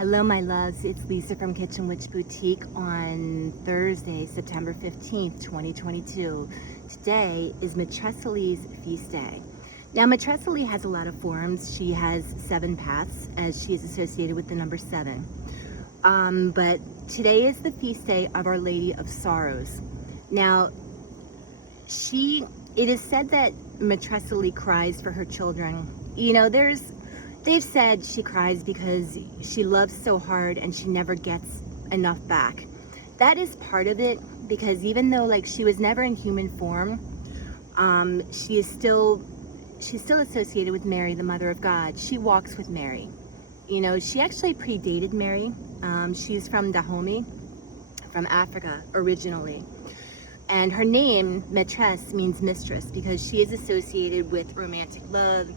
Hello my loves, it's Lisa from Kitchen Witch Boutique on Thursday, September 15th, 2022. Today is Metresili's feast day. Now Metresili has a lot of forms. She has 7 paths as she is associated with the number 7. But today is the feast day of Our Lady of Sorrows. Now, it is said that Metresili cries for her children. You know, they've said she cries because she loves so hard and she never gets enough back. That is part of it, because even though like she was never in human form, she's still associated with Mary, the Mother of God. She walks with Mary. You know, she actually predated Mary. She's from Dahomey, from Africa originally. And her name, Metresili, means mistress because she is associated with romantic love,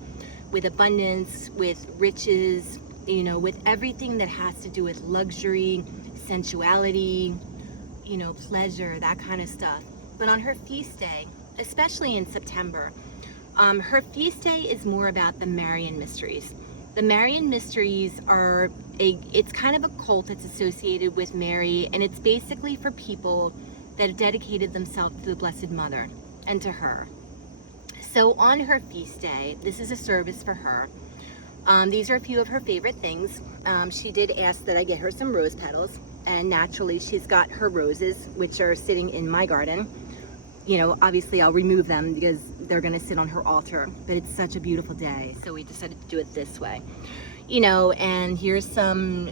with abundance, with riches, you know, with everything that has to do with luxury, sensuality, you know, pleasure, that kind of stuff. But on her feast day, especially in September, her feast day is more about the Marian mysteries. The Marian mysteries are it's kind of a cult that's associated with Mary, and it's basically for people that have dedicated themselves to the Blessed Mother and to her. So on her feast day, this is a service for her. These are a few of her favorite things. She did ask that I get her some rose petals, and naturally she's got her roses, which are sitting in my garden. You know, obviously I'll remove them because they're gonna sit on her altar, but it's such a beautiful day, so we decided to do it this way. You know, and here's some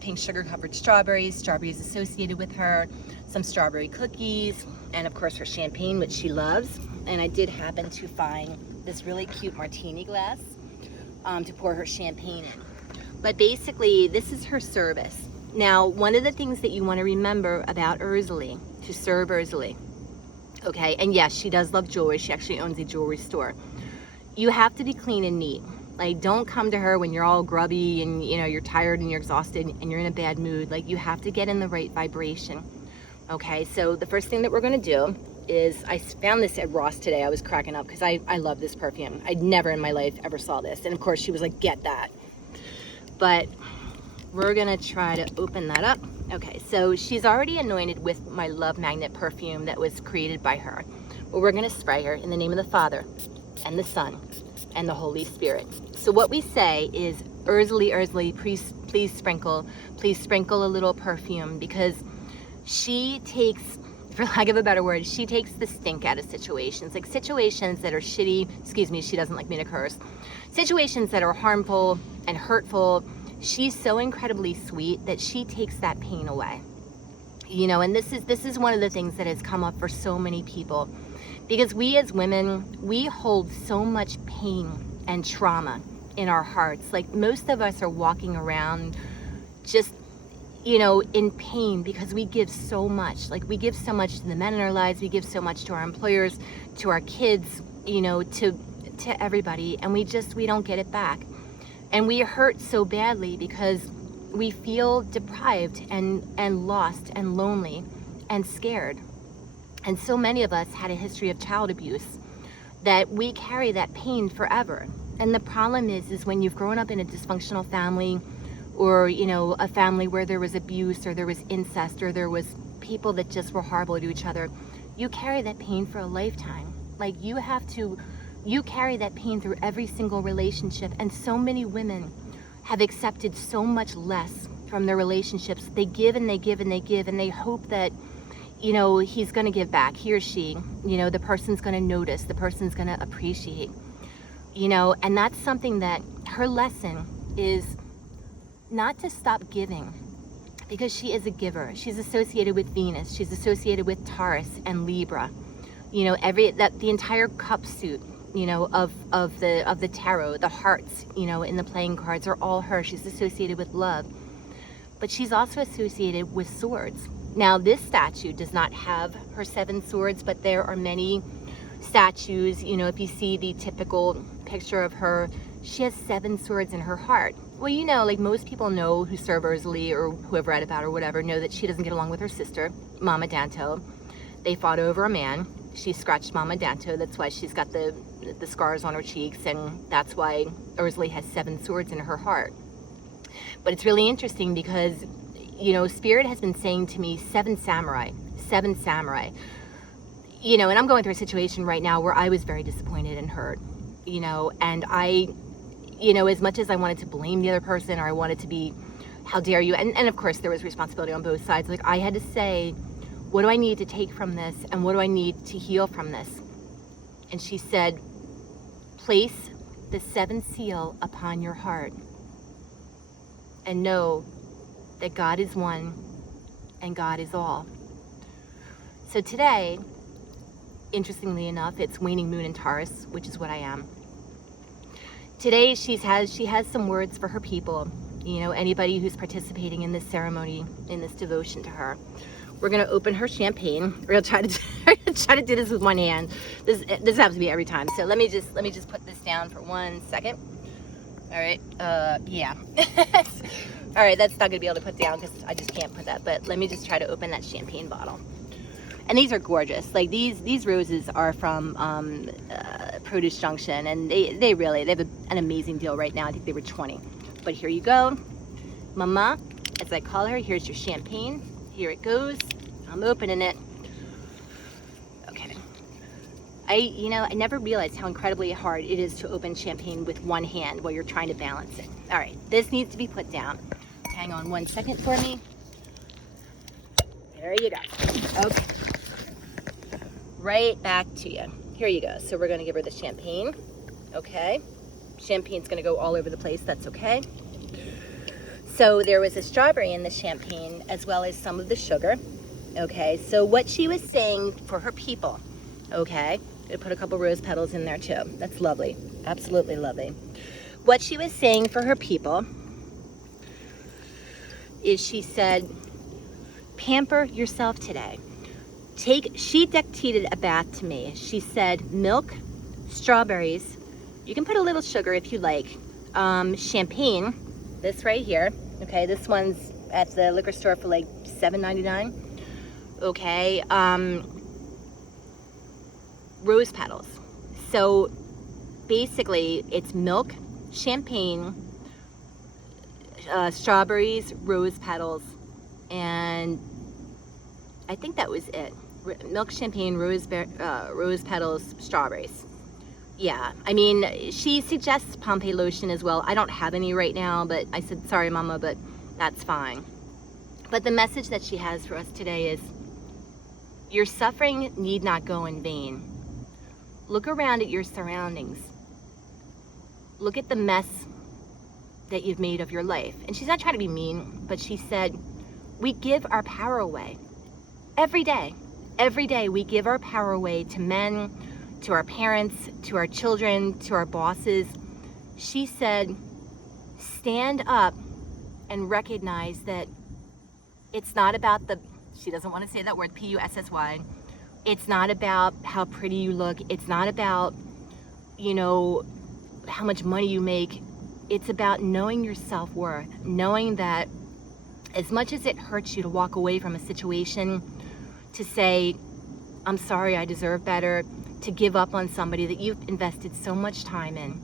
pink sugar covered strawberries associated with her, some strawberry cookies, and of course her champagne, which she loves. And I did happen to find this really cute martini glass to pour her champagne in. But basically this is her service. Now, one of the things that you want to remember about Erzulie, to serve Erzulie, okay, and yes, she does love jewelry. She actually owns a jewelry store. You have to be clean and neat. Like, don't come to her when you're all grubby and, you know, you're tired and you're exhausted and you're in a bad mood. Like, you have to get in the right vibration. Okay, so the first thing that we're gonna do is, I found this at Ross today. I was cracking up because I love this perfume. I'd never in my life ever saw this. And of course she was like, get that. But we're gonna try to open that up. Okay, so she's already anointed with my Love Magnet perfume that was created by her. But we're gonna spray her in the name of the Father and the Son and the Holy Spirit. So what we say is, Erzulie, Erzulie, please sprinkle a little perfume, because she takes, for lack of a better word, she takes the stink out of situations. Like situations that are shitty, excuse me, she doesn't like me to curse. Situations that are harmful and hurtful, she's so incredibly sweet that she takes that pain away. You know, and this is one of the things that has come up for so many people. Because we as women, we hold so much pain and trauma in our hearts. Like, most of us are walking around just, you know, in pain because we give so much. Like, we give so much to the men in our lives, we give so much to our employers, to our kids, you know, to everybody, and we don't get it back. And we hurt so badly because we feel deprived and lost and lonely and scared. And so many of us had a history of child abuse that we carry that pain forever. And the problem is when you've grown up in a dysfunctional family, or, you know, a family where there was abuse or there was incest or there was people that just were horrible to each other, you carry that pain for a lifetime. Like, you carry that pain through every single relationship. And so many women have accepted so much less from their relationships. They give and they give and they give, and they hope that, you know, he's going to give back, he or she, you know, the person's going to notice, the person's going to appreciate, you know. And that's something that her lesson is, not to stop giving, because she is a giver. She's associated with Venus, she's associated with Taurus and Libra, you know, the entire cup suit, you know, of the tarot, the hearts, you know, in the playing cards are all her. She's associated with love, but she's also associated with swords. Now, this statue does not have her 7 swords, but there are many statues, you know, if you see the typical picture of her, she has 7 swords in her heart. Well, you know, like most people know who serve Erzulie or who have read about her or whatever, know that she doesn't get along with her sister, Mama Danto. They fought over a man. She scratched Mama Danto. That's why she's got the scars on her cheeks, and that's why Erzulie has 7 swords in her heart. But it's really interesting because, you know, Spirit has been saying to me, seven samurai, you know, and I'm going through a situation right now where I was very disappointed and hurt, you know, and you know, as much as I wanted to blame the other person, or I wanted to be, how dare you, and of course there was responsibility on both sides, like I had to say, what do I need to take from this, and what do I need to heal from this? And she said, place the seventh seal upon your heart and know that God is one and God is all. So today, interestingly enough, it's waning moon in Taurus, which is what I am. Today she has some words for her people, you know, anybody who's participating in this ceremony, in this devotion to her. We're gonna open her champagne. We're gonna try to do this with one hand. This happens to be every time. So let me just put this down for 1 second. All right, yeah. All right, that's not gonna be able to put down because I just can't put that, but let me just try to open that champagne bottle. And these are gorgeous. Like these roses are from Produce Junction, and they have an amazing deal right now. I think they were 20. But here you go, Maman, as I call her. Here's your champagne. Here it goes. I'm opening it. Okay. I never realized how incredibly hard it is to open champagne with one hand while you're trying to balance it. All right, this needs to be put down. Hang on 1 second for me. There you go. Okay. Right back to you. Here you go. So we're going to give her the champagne. Okay. Champagne's going to go all over the place. That's okay. So there was a strawberry in the champagne as well as some of the sugar. Okay. So what she was saying for her people. Okay. I put a couple rose petals in there too. That's lovely. Absolutely lovely. What she was saying for her people is she said, pamper yourself today. She dictated a bath to me. She said milk, strawberries, you can put a little sugar if you like, champagne, this right here, okay, this one's at the liquor store for like $7.99, okay, rose petals. So basically it's milk, champagne, strawberries, rose petals, and I think that was it. Milk, champagne, rose petals, strawberries. Yeah, I mean, she suggests Pompeii lotion as well. I don't have any right now, but I said, sorry, Mama, but that's fine. But the message that she has for us today is, your suffering need not go in vain. Look around at your surroundings. Look at the mess that you've made of your life. And she's not trying to be mean, but she said, we give our power away. Every day we give our power away to men, to our parents, to our children, to our bosses. She said, stand up and recognize that it's not about she doesn't want to say that word, P-U-S-S-Y. It's not about how pretty you look. It's not about, you know, how much money you make. It's about knowing your self-worth, knowing that as much as it hurts you to walk away from a situation, to say, I'm sorry, I deserve better, to give up on somebody that you've invested so much time in.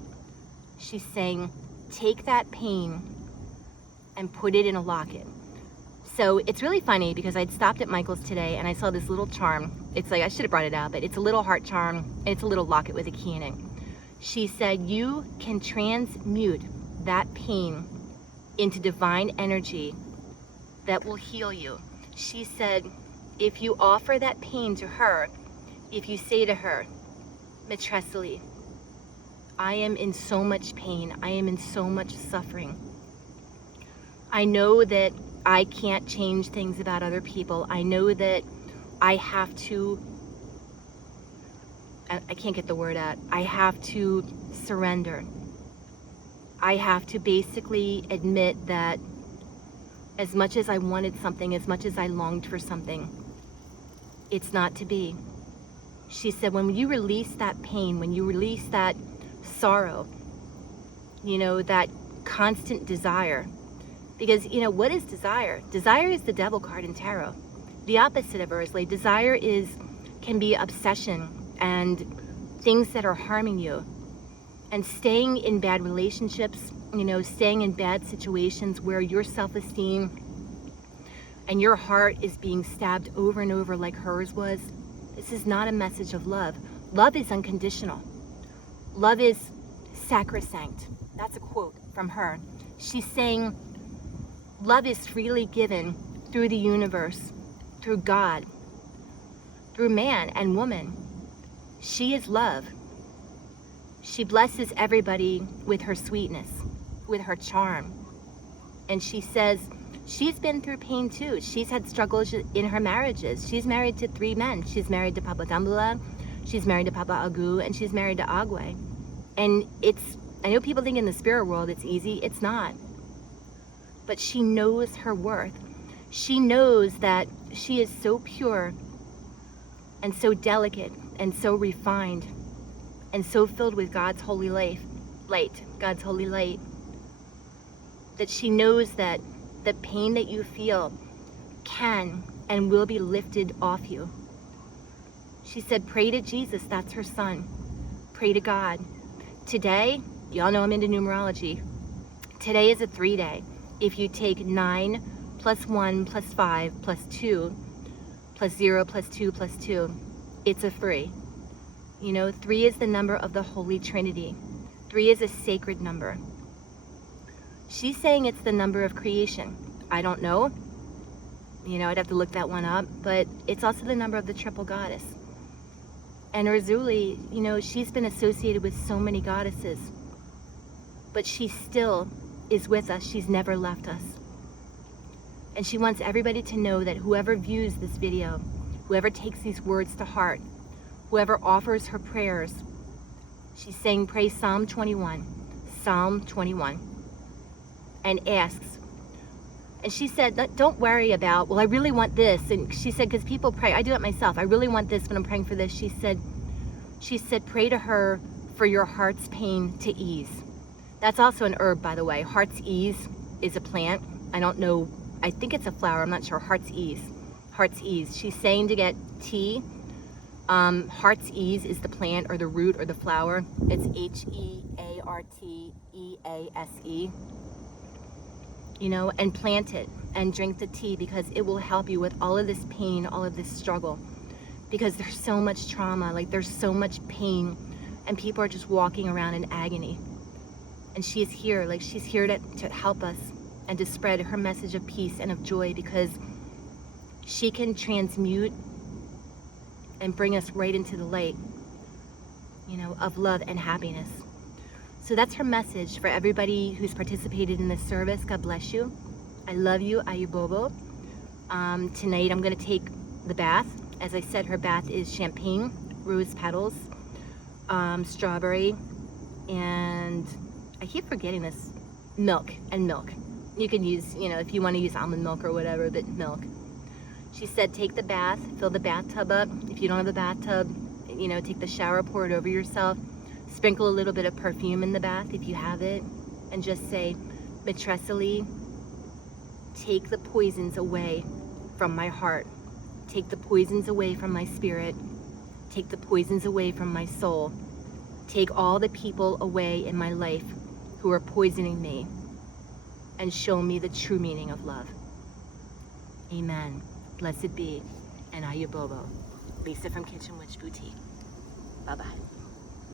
She's saying, take that pain and put it in a locket. So it's really funny because I'd stopped at Michael's today and I saw this little charm. It's like, I should have brought it out, but it's a little heart charm and it's a little locket with a key in it. She said, you can transmute that pain into divine energy that will heal you. She said, if you offer that pain to her, if you say to her, Metresili, I am in so much pain, I am in so much suffering. I know that I can't change things about other people. I know that I have to, I can't get the word out, I have to surrender. I have to basically admit that as much as I wanted something, as much as I longed for something, it's not to be. She said, when you release that pain, when you release that sorrow, you know, that constant desire, because, you know, what is desire? Desire is the devil card in tarot. The opposite of Erzulie. Desire can be obsession and things that are harming you. And staying in bad relationships, you know, staying in bad situations where your self-esteem and your heart is being stabbed over and over like hers was, this is not a message of love. Love is unconditional. Love is sacrosanct. That's a quote from her. She's saying love is freely given through the universe, through God, through man and woman. She is love. She blesses everybody with her sweetness, with her charm. And she says she's been through pain too. She's had struggles in her marriages. She's married to 3 men. She's married to Papa Dumbala, she's married to Papa Agu, and she's married to Agwe. And I know people think in the spirit world it's easy. It's not. But she knows her worth. She knows that she is so pure and so delicate and so refined and so filled with God's holy light, God's holy light, that she knows that the pain that you feel can and will be lifted off you. She said, pray to Jesus, that's her son. Pray to God. Today, y'all know I'm into numerology. Today is a 3-day. If you take 9 plus 1 plus 5 plus 2 plus 0 plus 2 plus 2, it's a 3. You know, 3 is the number of the Holy Trinity. 3 is a sacred number. She's saying it's the number of creation. I don't know. You know, I'd have to look that one up. But it's also the number of the triple goddess. And Erzulie, you know, she's been associated with so many goddesses. But she still is with us. She's never left us. And she wants everybody to know that whoever views this video, whoever takes these words to heart, whoever offers her prayers, she's saying pray Psalm 21, and asks. And she said, don't worry about, well, I really want this. And she said, because people pray, I do it myself. I really want this when I'm praying for this. She said, pray to her for your heart's pain to ease. That's also an herb, by the way. Heart's ease is a plant. I don't know, I think it's a flower. I'm not sure. Heart's ease. Heart's ease. She's saying to get tea. Heart's ease is the plant or the root or the flower. It's Heartease. You know, and plant it and drink the tea, because it will help you with all of this pain, all of this struggle, because there's so much trauma, like there's so much pain, and people are just walking around in agony. And she is here, like she's here to help us and to spread her message of peace and of joy, because she can transmute and bring us right into the light, you know, of love and happiness. So that's her message for everybody who's participated in this service. God bless you. I love you, AYIBOBO. Tonight I'm going to take the bath. As I said, her bath is champagne, rose petals, strawberry, and I keep forgetting this, milk. You can use, you know, if you want to use almond milk or whatever, but milk. She said take the bath, fill the bathtub up. If you don't have a bathtub, you know, take the shower, pour it over yourself. Sprinkle a little bit of perfume in the bath if you have it, and just say, Metresili, take the poisons away from my heart. Take the poisons away from my spirit. Take the poisons away from my soul. Take all the people away in my life who are poisoning me, and show me the true meaning of love. Amen. Blessed be, and AYIBOBO. Lisa from Kitchen Witch Boutique. Bye-bye.